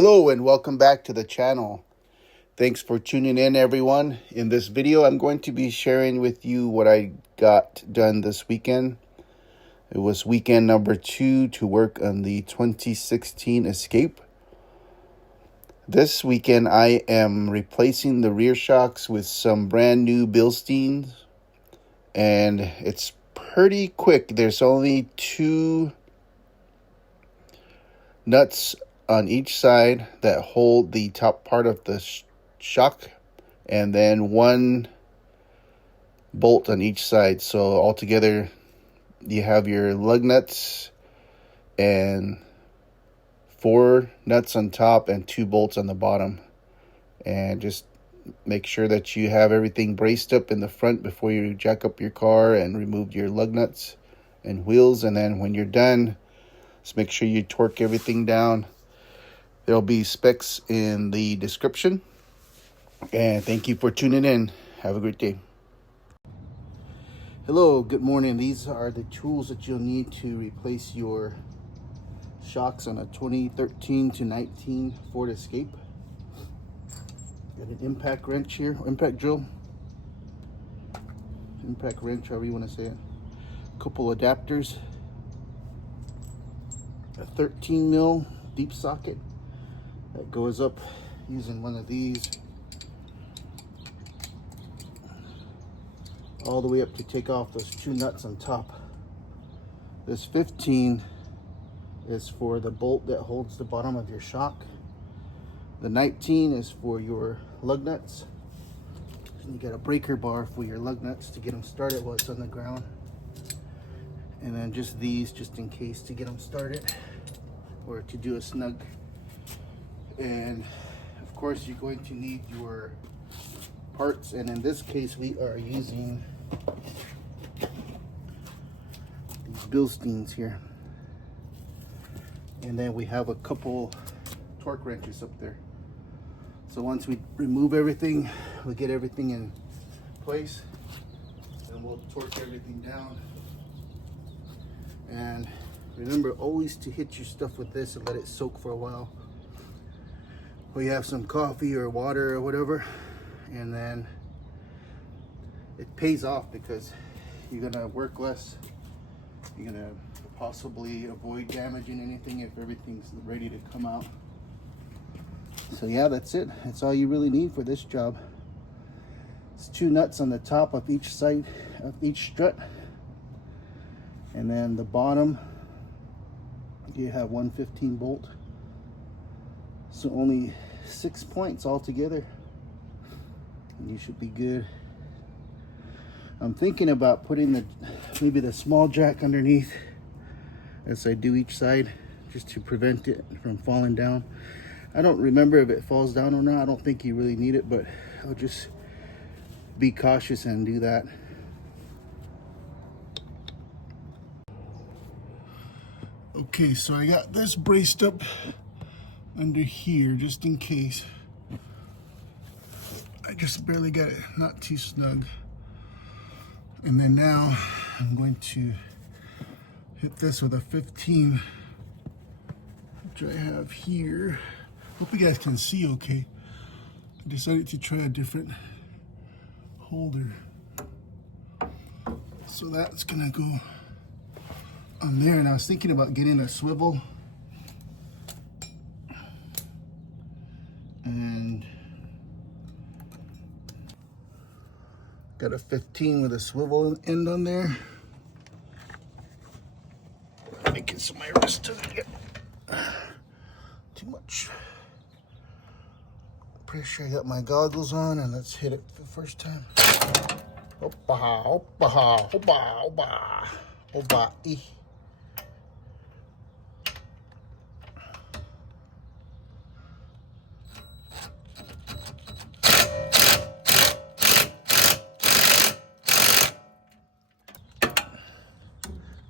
Hello and welcome back to the channel. Thanks for tuning in, everyone. In this video, I'm going to be sharing with you what I got done this weekend. It was weekend number 2 to work on the 2016 Escape. This weekend, I am replacing the rear shocks with some brand new Bilsteins. And it's pretty quick. There's only 2 nuts on each side that hold the top part of the shock, and then 1 bolt on each side. So altogether you have your lug nuts and 4 nuts on top and 2 bolts on the bottom. And just make sure that you have everything braced up in the front before you jack up your car and remove your lug nuts and wheels. And then when you're done, just make sure you torque everything down. There'll be specs in the description. And thank you for tuning in. Have a great day. Hello, good morning. These are the tools that you'll need to replace your shocks on a 2013 to 19 Ford Escape. Got an impact wrench here, impact drill. Impact wrench, however you want to say it. A couple adapters. A 13 mil deep socket that goes up using one of these all the way up to take off those 2 nuts on top. This 15 is for the bolt that holds the bottom of your shock. The 19 is for your lug nuts. And you got a breaker bar for your lug nuts to get them started while it's on the ground. And then just these, just in case, to get them started or to do a snug. And of course you're going to need your parts, and in this case we are using these Bilsteins here. And then we have a couple torque wrenches up there. So once we remove everything, we get everything in place, and we'll torque everything down. And remember always to hit your stuff with this and let it soak for a while. We have some coffee or water or whatever, and then it pays off because you're gonna work less. You're gonna possibly avoid damaging anything if everything's ready to come out. So yeah, that's it. That's all you really need for this job. It's 2 nuts on the top of each side of each strut, and then the bottom you have 1 15 bolt. So only 6 points altogether, and you should be good. I'm thinking about putting maybe the small jack underneath as I do each side, just to prevent it from falling down. I don't remember if it falls down or not. I don't think you really need it, but I'll just be cautious and do that. Okay, so I got this braced up under here just in case. I just barely got it, not too snug. And then now I'm going to hit this with a 15, which I have here. Hope you guys can see okay. I decided to try a different holder. So that's gonna go on there, and I was thinking about getting a swivel. And got a 15 with a swivel end on there. Make it so my wrist doesn't get too much. Pretty sure I got my goggles on, and let's hit it for the first time. Opa, opa, opa, opa, opa, e.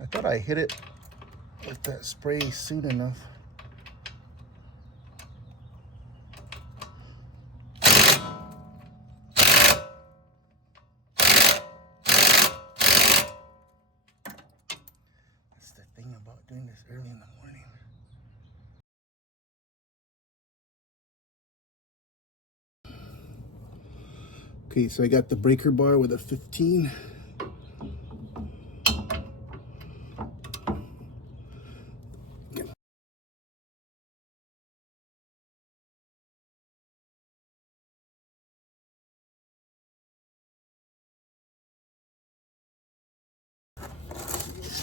I thought I hit it with that spray soon enough. That's the thing about doing this early in the morning. Okay, so I got the breaker bar with a 15.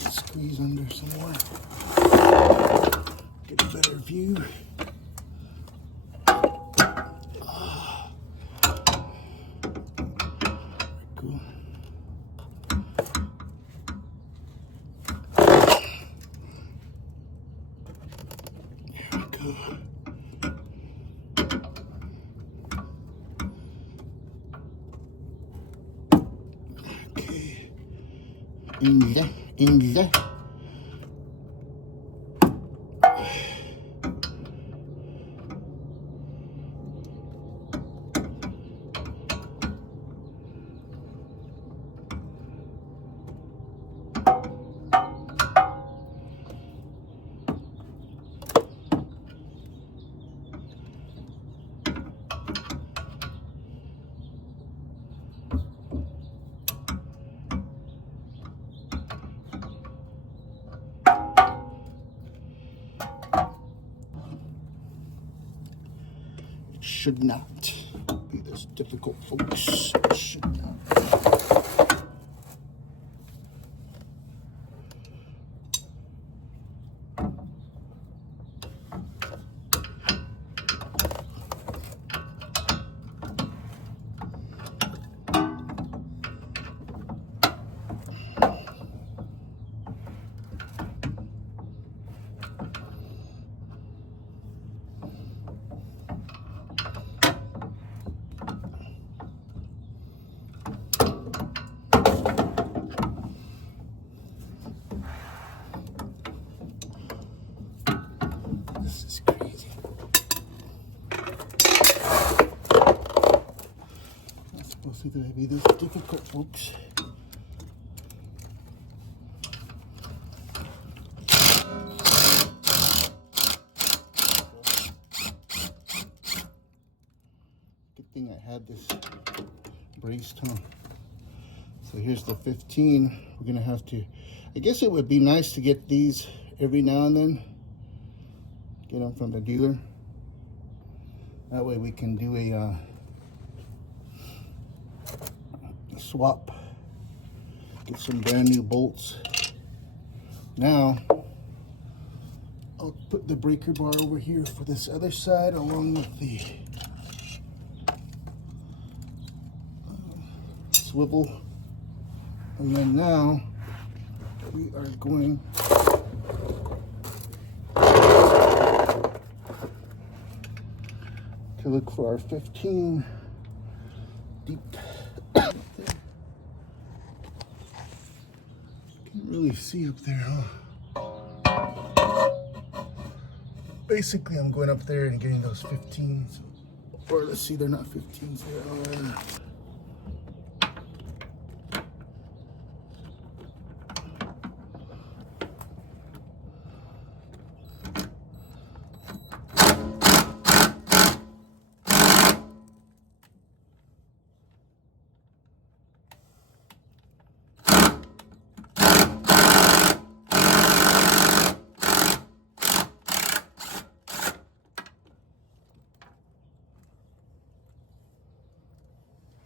Squeeze under some more. Get a better view. Cool. There we go. Okay. In there. Should not be this difficult, folks. Should not. This is crazy. Not supposed to be this difficult, folks. Good thing I had this braced on. So here's the 15. We're gonna have to, I guess it would be nice to get these every now and then. Get them from the dealer. That way we can do a swap. Get some brand new bolts. Now, I'll put the breaker bar over here for this other side along with the swivel. And then now, we are going to look for our 15 deep. Can't really see up there, huh? Basically, I'm going up there and getting those 15s. Or let's see, they're not 15s, they're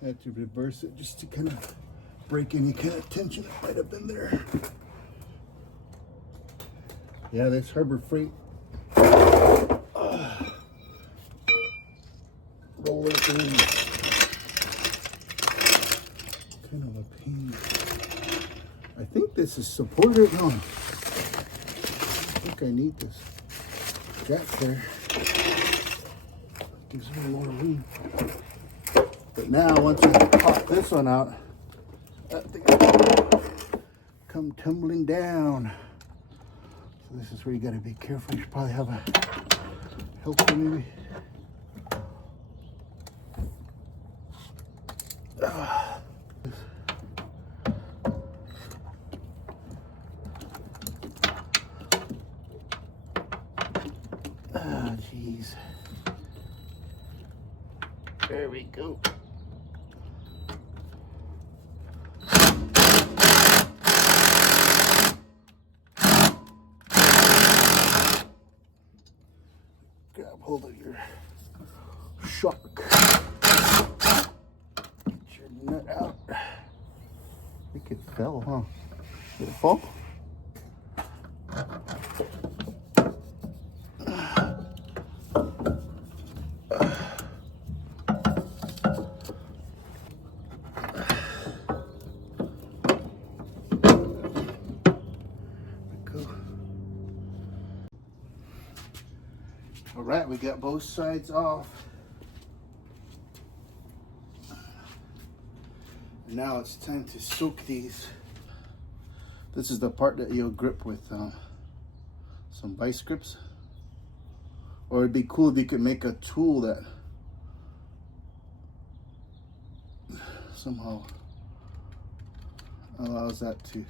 I had to reverse it just to kind of break any kind of tension that might have been there. Yeah, this Harbor Freight roller thing, kind of a pain. I think this is supported. No, I think I need this jack there. Gives me more room. But now, once I pop this one out, that thing come tumbling down. So this is where you got to be careful. You should probably have a helper, maybe. Ah, jeez. There we go. grab hold of your shock. Get your nut out. I think it fell, huh? Did it fall? All right, we got both sides off. Now it's time to soak these. This is the part that you'll grip with some vice grips. Or it'd be cool if you could make a tool that somehow allows that to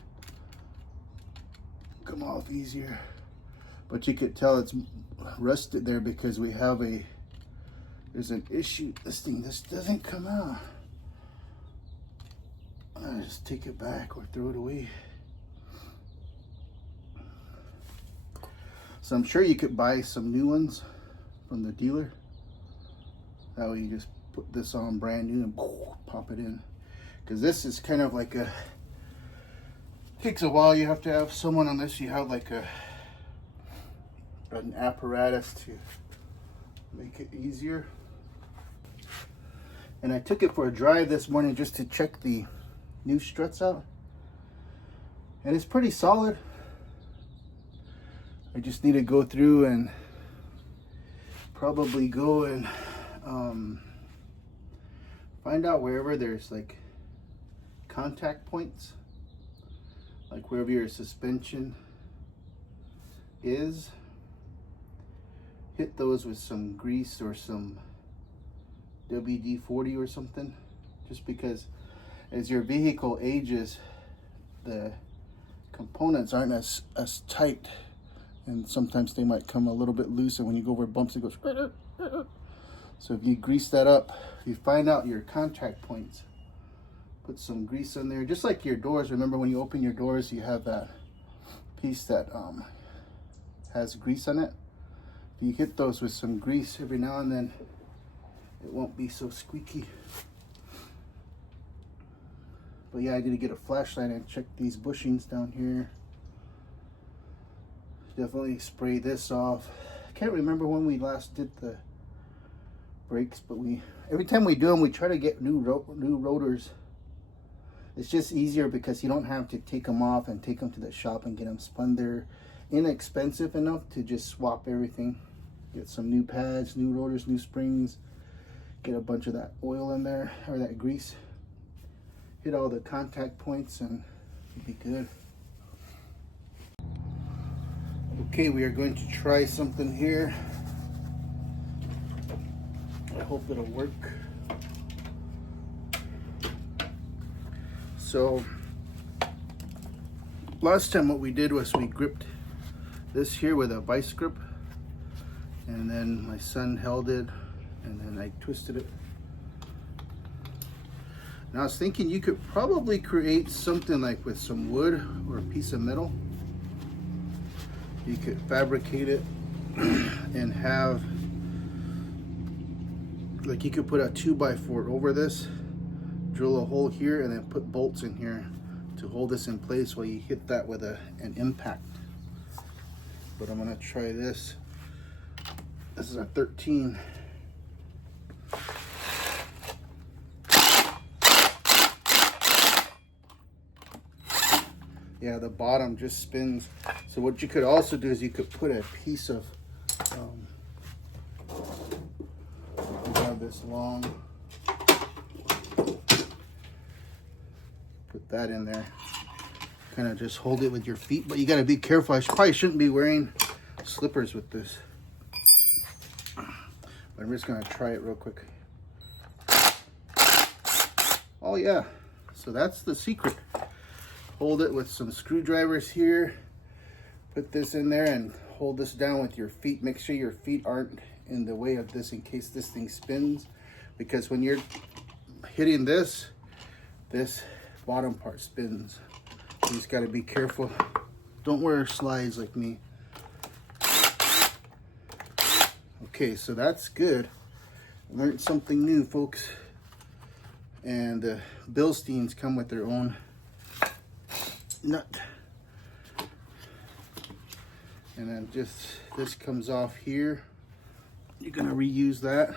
come off easier. But you could tell it's rusted there because there's an issue. This doesn't come out. I just take it back or throw it away. So I'm sure you could buy some new ones from the dealer. That way you just put this on brand new and pop it in. Because this is kind of like takes a while. You have to have someone, unless you have like an apparatus to make it easier. And I took it for a drive this morning just to check the new struts out. And it's pretty solid. I just need to go through and probably go and find out wherever there's like contact points, like wherever your suspension is, hit those with some grease or some WD-40 or something, just because as your vehicle ages, the components aren't as tight, and sometimes they might come a little bit loose, and when you go over bumps it goes. So if you grease that up, if you find out your contact points, put some grease in there, just like your doors. Remember when you open your doors, you have that piece that has grease on it. If you hit those with some grease every now and then, it won't be so squeaky. But yeah, I did get a flashlight and check these bushings down here. Definitely spray this off. I can't remember when we last did the brakes, but every time we do them, we try to get new rotors. It's just easier because you don't have to take them off and take them to the shop and get them spun. They're inexpensive enough to just swap everything. Get some new pads, new rotors, new springs. Get a bunch of that oil in there, or that grease. Hit all the contact points and it'll be good. Okay, we are going to try something here. I hope it'll work. So, last time what we did was we gripped this here with a vice grip, and then my son held it, and then I twisted it. And I was thinking you could probably create something like with some wood or a piece of metal. You could fabricate it and have, like, you could put a 2x4 over this, drill a hole here, and then put bolts in here to hold this in place while you hit that with an impact. But I'm gonna try this. This is a 13. Yeah, the bottom just spins. So what you could also do is you could put a piece of, you have this long, put that in there. Kind of just hold it with your feet, but you got to be careful. I probably shouldn't be wearing slippers with this. But I'm just gonna try it real quick. Oh yeah, so that's the secret. Hold it with some screwdrivers here. Put this in there and hold this down with your feet. Make sure your feet aren't in the way of this in case this thing spins. Because when you're hitting this bottom part spins. You just gotta be careful. Don't wear slides like me. Okay, so that's good. Learned something new, folks. And the Bilsteins come with their own nut. And then just this comes off here. You're gonna reuse that.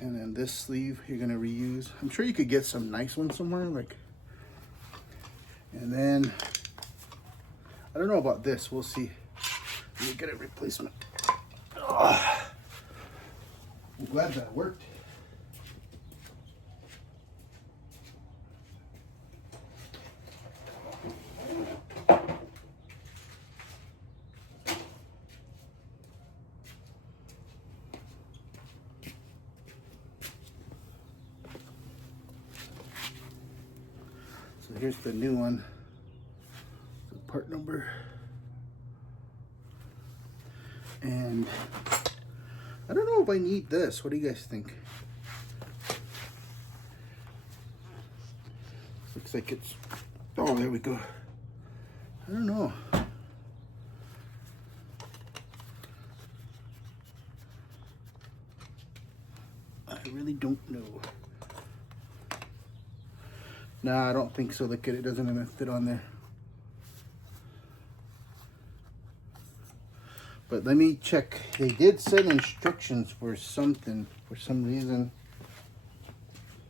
And then this sleeve you're gonna reuse. I'm sure you could get some nice ones somewhere, like. And then I don't know about this. We'll see. You get a replacement. Oh, I'm glad that worked. So here's the new one. The part number. And I don't know if I need this. What do you guys think? Looks like it's, oh, there we go. I don't know. I really don't know. Nah, I don't think so. Look at it, doesn't even fit on there. But let me check. They did send instructions for something, for some reason.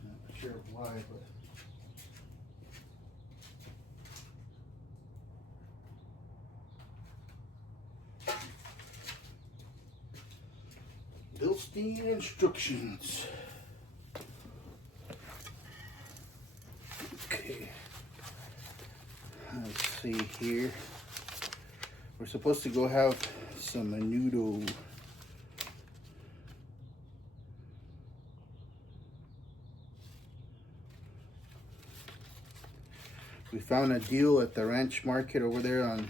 Not sure why, but. Bilstein instructions. Okay. Let's see here. We're supposed to go have some menudo. We found a deal at the ranch market over there on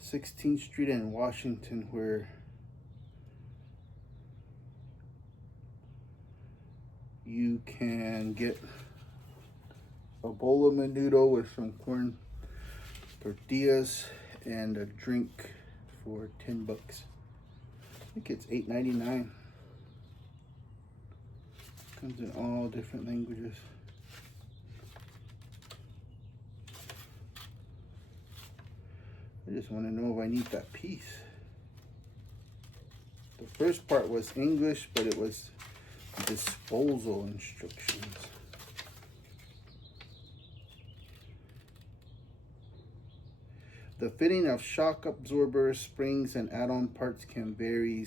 16th Street in Washington, where you can get a bowl of menudo with some corn tortillas and a drink for 10 bucks. I think it's $8.99. Comes in all different languages. I just want to know if I need that piece. The first part was English, but it was disposal instructions. The fitting of shock absorbers, springs, and add-on parts can vary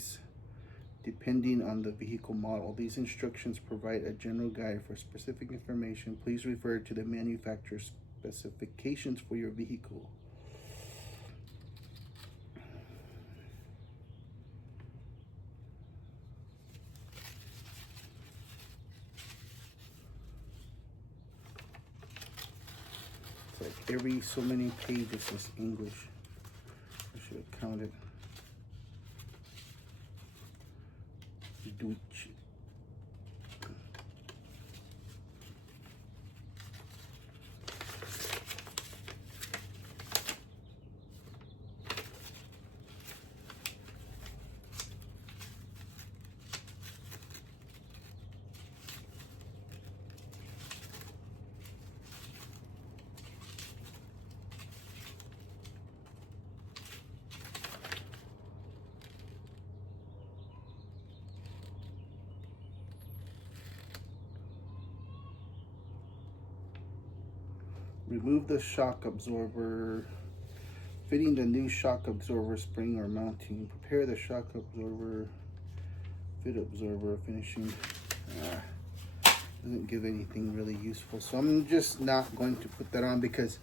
depending on the vehicle model. These instructions provide a general guide. For specific information, please refer to the manufacturer's specifications for your vehicle. Every so many pages is English. I should have counted. Deutsch. Remove the shock absorber. Fitting the new shock absorber spring or mounting. Prepare the shock absorber. Fit absorber finishing. Doesn't give anything really useful. So I'm just not going to put that on because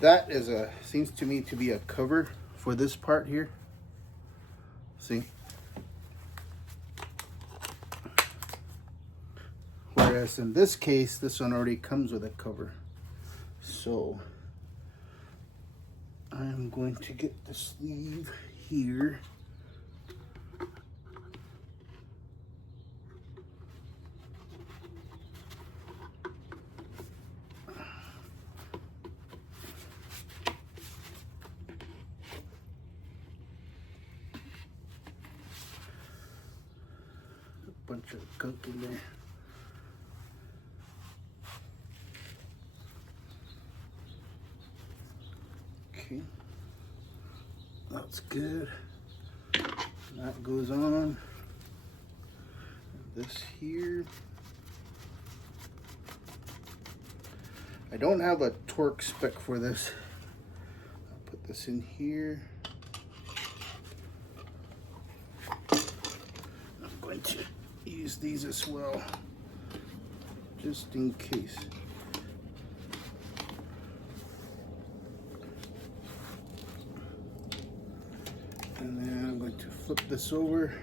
that is seems to me to be a cover for this part here. See? Whereas in this case, this one already comes with a cover. So I am going to get the sleeve here. bunch of gunk in there. Okay, that's good. That goes on. This here. I don't have a torque spec for this. I'll put this in here. I'm going to use these as well, just in case. And then I'm going to flip this over.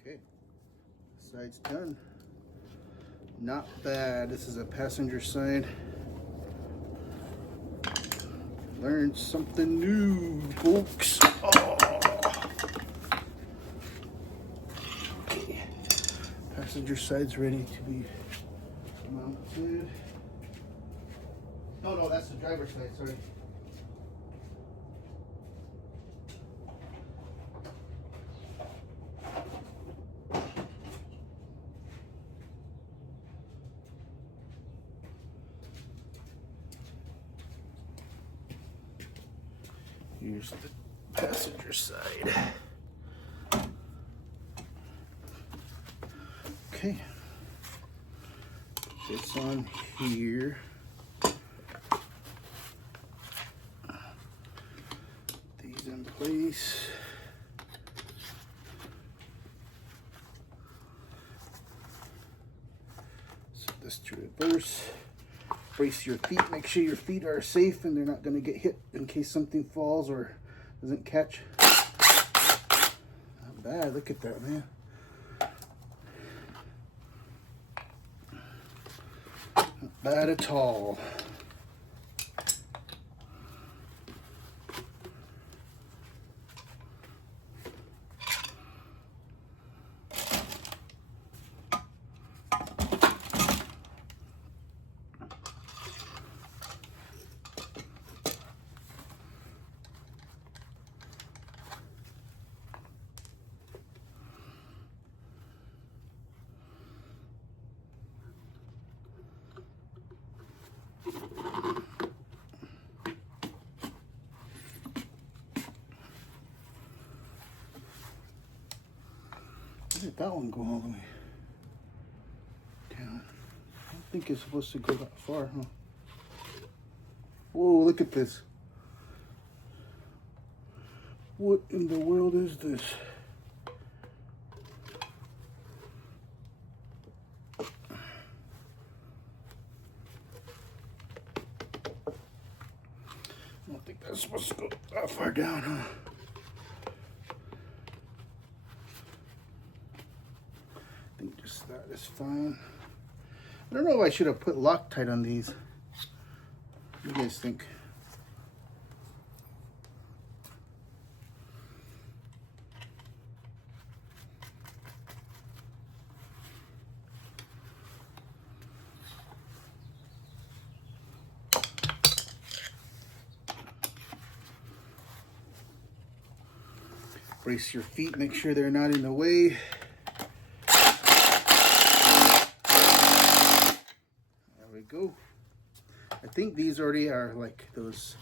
Okay, side's done. Not bad. This is a passenger side. Learned something new, folks. Oh. Okay. Passenger side's ready to be mounted. No, that's the driver's side, sorry. Here's the passenger side. Okay. This on here. These in place. Set this to reverse. Brace your feet, make sure your feet are safe and they're not going to get hit in case something falls or doesn't catch. Not bad, look at that, man. Not bad at all. Where did that one go all the way down? I don't think it's supposed to go that far, huh? Whoa, look at this. What in the world is this? I don't think that's supposed to go that far down, huh? I think just that is fine. I don't know if I should have put Loctite on these. What do you guys think? Brace your feet, make sure they're not in the way. There we go. I think these already are like those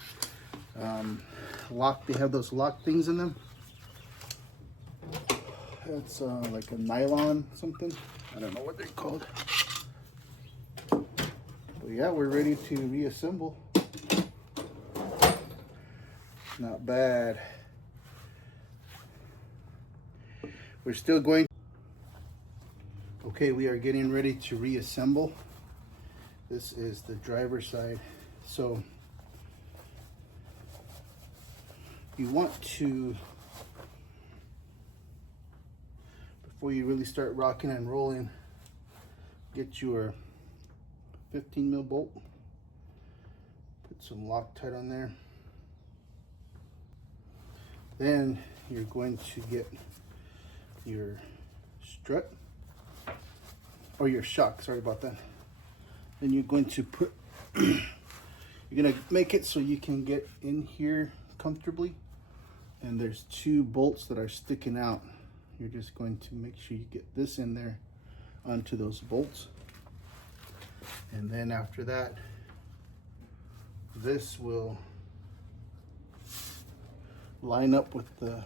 lock, they have those lock things in them. That's like a nylon something. I don't know what they're called. But yeah, we're ready to reassemble. Not bad. We're still going. Okay, we are getting ready to reassemble. This is the driver's side. So you want to, before you really start rocking and rolling, get your 15 mil bolt. Put some Loctite on there. Then you're going to get your strut, or your shock, sorry about that. Then you're going to put, you're going to make it so you can get in here comfortably and there's 2 bolts that are sticking out. You're just going to make sure you get this in there onto those bolts. And then after that, this will line up with the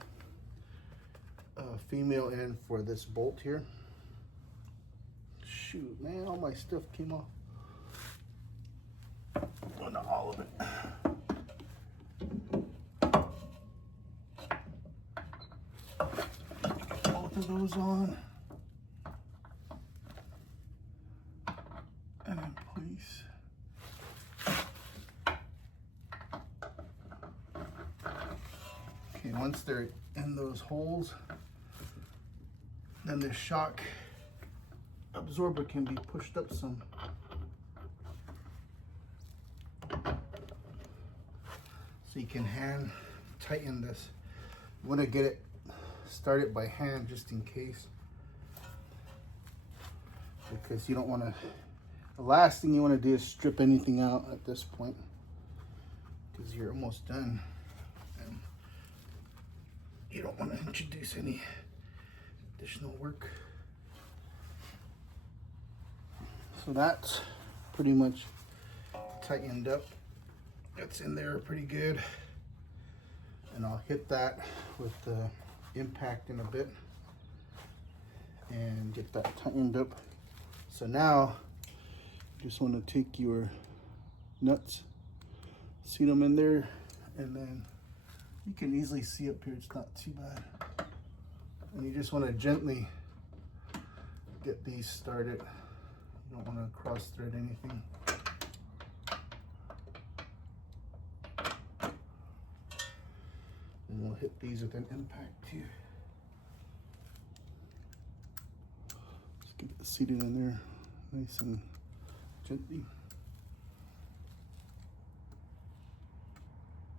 female end for this bolt here. Shoot, man, all my stuff came off. Well, not all of it. Get both of those on. And in place. Okay, once they're in those holes, then the shock absorber can be pushed up some. So you can hand tighten this. You want to get it started by hand just in case, because you don't want to, the last thing you want to do is strip anything out at this point, because you're almost done and you don't want to introduce any additional work. So that's pretty much tightened up. It's in there pretty good. And I'll hit that with the impact in a bit and get that tightened up. So now you just want to take your nuts, seat them in there, and then you can easily see up here, it's not too bad. And you just want to gently get these started. You don't want to cross thread anything. And we'll hit these with an impact too. Just get it seated in there nice and gently.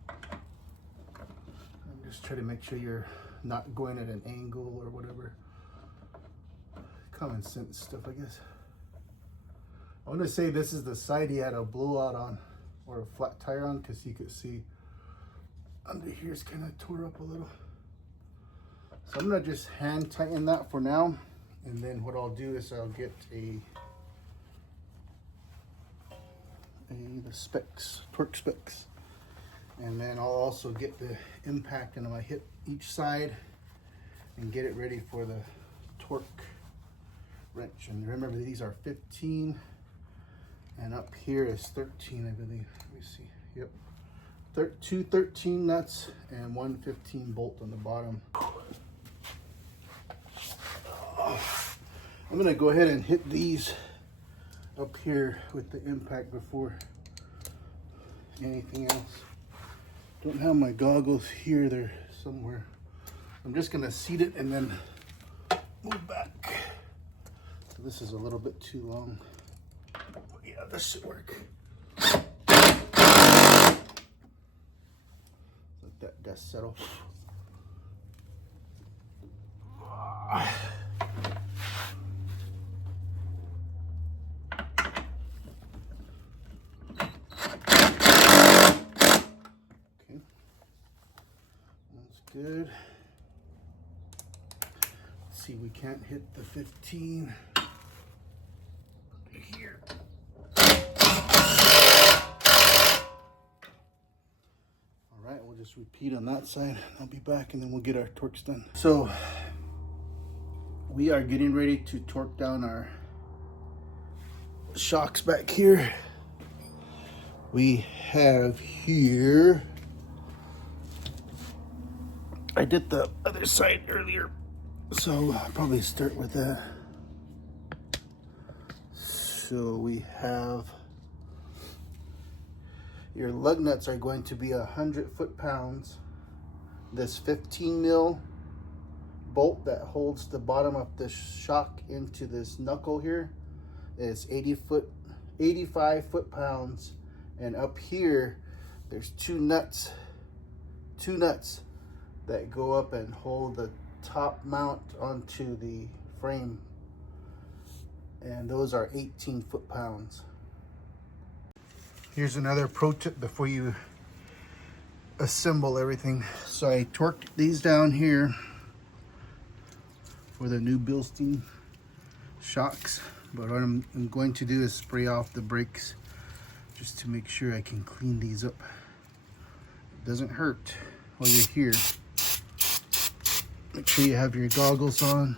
And just try to make sure you're not going at an angle or whatever. Common sense stuff, I guess. I want to say this is the side he had a blowout on, or a flat tire on, because you could see under here is kind of tore up a little. So I'm going to just hand tighten that for now, and then what I'll do is I'll get the specs, torque specs, and then I'll also get the impact, and I'm going to hit each side and get it ready for the torque wrench. And remember, these are 15, and up here is 13, I believe. Let me see. Yep. 2 13 nuts and 1 15 bolt on the bottom. I'm gonna go ahead and hit these up here with the impact before anything else. Don't have my goggles here, they're somewhere. I'm just gonna seat it and then move back. So this is a little bit too long. Yeah, this should work. Let that dust settle. Okay, that's good. Let's see, we can't hit the 15 here. Alright, we'll just repeat on that side. I'll be back and then we'll get our torques done. So we are getting ready to torque down our shocks back here. We have here, I did the other side earlier, so I'll probably start with that. So we have, your lug nuts are going to be 100 foot-pounds. This 15 mil bolt that holds the bottom of the shock into this knuckle here is 85 foot-pounds. And up here, there's two nuts that go up and hold the top mount onto the frame. And those are 18 foot-pounds. Here's another pro tip before you assemble everything. So I torqued these down here for the new Bilstein shocks. But what I'm going to do is spray off the brakes just to make sure I can clean these up. It doesn't hurt while you're here. Make sure you have your goggles on.